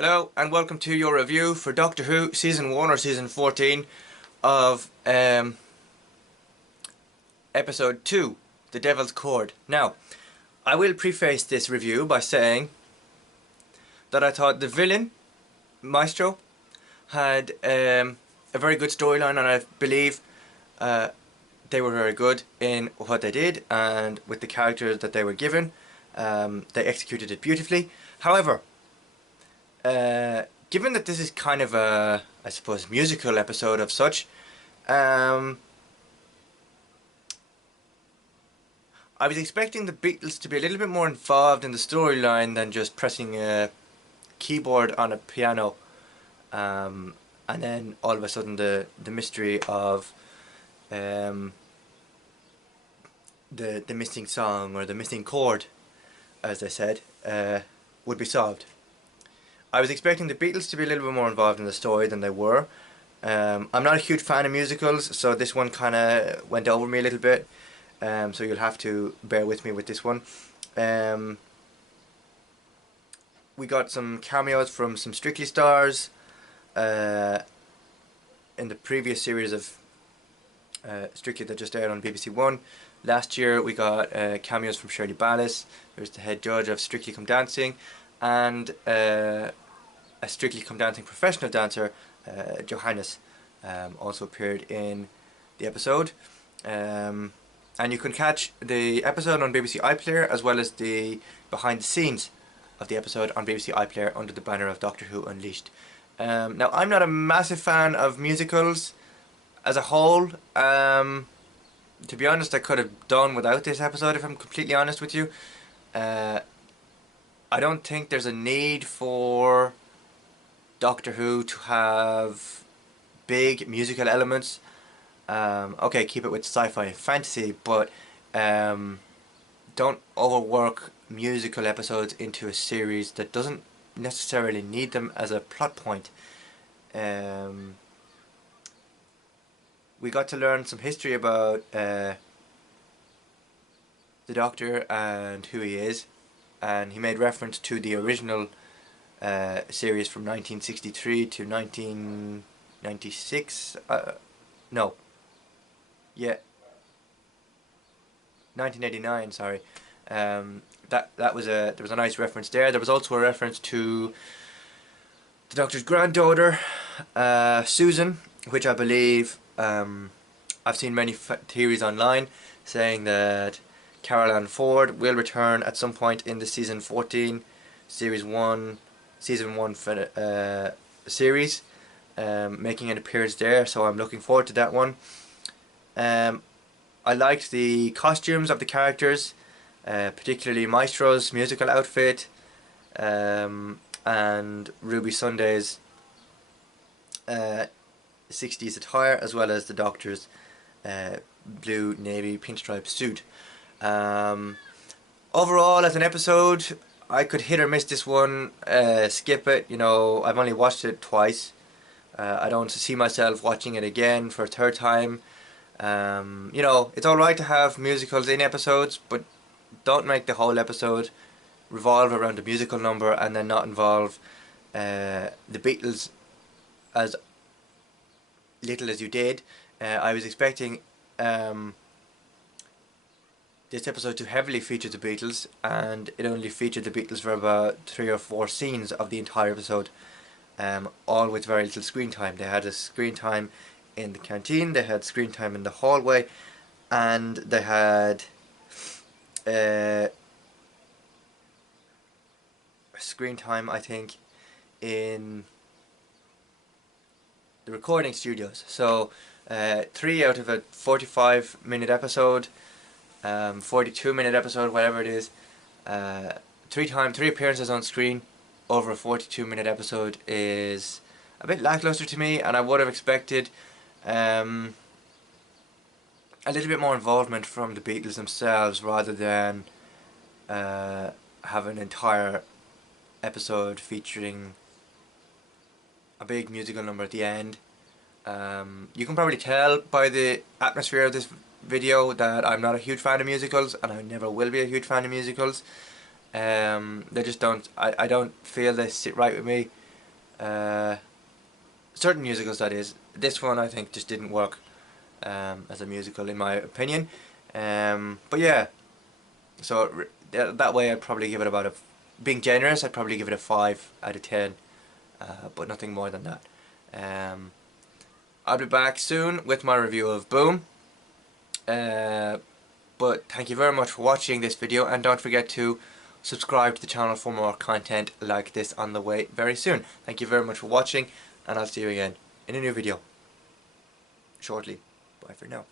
Hello and welcome to your review for Doctor Who Season 1 or Season 14 of Episode 2, The Devil's Chord. Now, I will preface this review by saying that I thought the villain, Maestro, had a very good storyline, and I believe they were very good in what they did and with the characters that they were given. They executed it beautifully. However, given that this is kind of a, I suppose, musical episode of such, I was expecting the Beatles to be a little bit more involved in the storyline than just pressing a keyboard on a piano, and then all of a sudden the mystery of the missing song or the missing chord, as they said, would be solved. I was expecting the Beatles to be a little bit more involved in the story than they were. I'm not a huge fan of musicals, so this one kind of went over me a little bit. So you'll have to bear with me with this one. We got some cameos from some Strictly stars in the previous series of Strictly that just aired on BBC One. Last year we got cameos from Shirley Ballas. There's the head judge of Strictly Come Dancing, and a Strictly Come Dancing professional dancer, Johannes, also appeared in the episode. And you can catch the episode on BBC iPlayer as well as the behind the scenes of the episode on BBC iPlayer under the banner of Doctor Who Unleashed. Now, I'm not a massive fan of musicals as a whole. To be honest, I could have done without this episode, if I'm completely honest with you. I don't think there's a need for Doctor Who to have big musical elements. Okay, keep it with sci-fi and fantasy, but don't overwork musical episodes into a series that doesn't necessarily need them as a plot point. We got to learn some history about the Doctor and who he is, and he made reference to the original series from 1963 to 1996. No. Yeah. 1989. Sorry. That was there was a nice reference there. There was also a reference to the Doctor's granddaughter, Susan, which I believe I've seen many theories online saying that Carol Ann Ford will return at some point in the season 14 season 1 series, making an appearance there, so I'm looking forward to that one. I liked the costumes of the characters, particularly Maestro's musical outfit, and Ruby Sunday's 60s attire, as well as the Doctor's blue navy pinstripe suit. Overall, as an episode, I could hit or miss this one, skip it. You know, I've only watched it twice. I don't see myself watching it again for a third time. You know, it's alright to have musicals in episodes, but don't make the whole episode revolve around a musical number and then not involve the Beatles as little as you did. I was expecting this episode to heavily feature the Beatles, and it only featured the Beatles for about 3 or 4 scenes of the entire episode, all with very little screen time. They had a screen time in the canteen, they had screen time in the hallway, and they had screen time, I think, in the recording studios. So 3 out of a 45-minute episode, 42-minute episode, whatever it is, 3 appearances on screen over a 42-minute episode is a bit lackluster to me, and I would have expected a little bit more involvement from the Beatles themselves rather than have an entire episode featuring a big musical number at the end. You can probably tell by the atmosphere of this video that I'm not a huge fan of musicals, and I never will be a huge fan of musicals. They just don't, I don't feel they sit right with me. Certain musicals, that is. This one I think just didn't work as a musical in my opinion. But yeah, so that way I'd probably give it about being generous, I'd probably give it a 5 out of 10, but nothing more than that. I'll be back soon with my review of Boom. But thank you very much for watching this video, and don't forget to subscribe to the channel for more content like this on the way very soon. Thank you very much for watching, and I'll see you again in a new video shortly. Bye for now.